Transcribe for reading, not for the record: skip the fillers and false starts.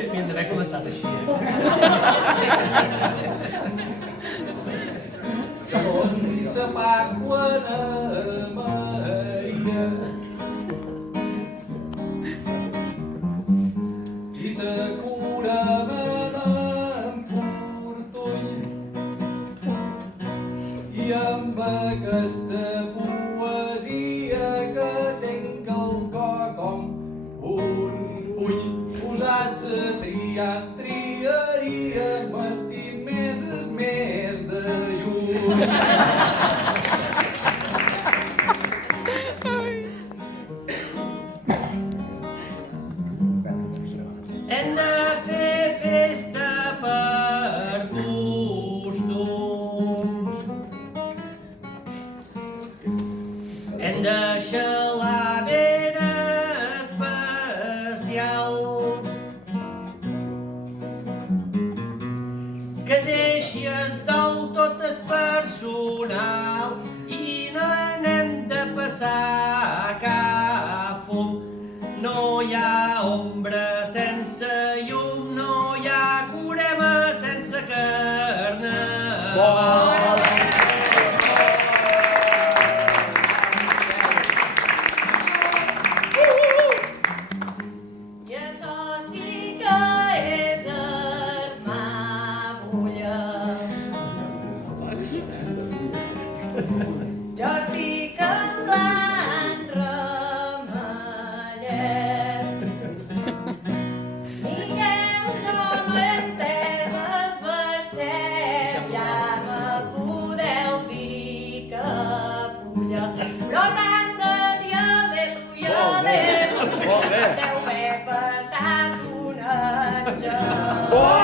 Havien d'haver començat així, Doni sa Pasqua a Maria i sa cura amb fortuny i amb aquesta poesia que tenc al cor com un puny posats a triar, triaria m'estimés el mes de juny. Hem de fer festa per costums. Hem de xalar ben especial. Que deixes del tot el personal i no n'hem de passar cap fum. No hi ha ombra sense llum, no hi ha curema sense carnaval. I això sí que és armabulles. Jo estic en blanc remellet. Miquel, jo no he entès els versets, ja me podeu dir capulla. Però tant de dir aleluia, aleluia, deu haver passat un àngel.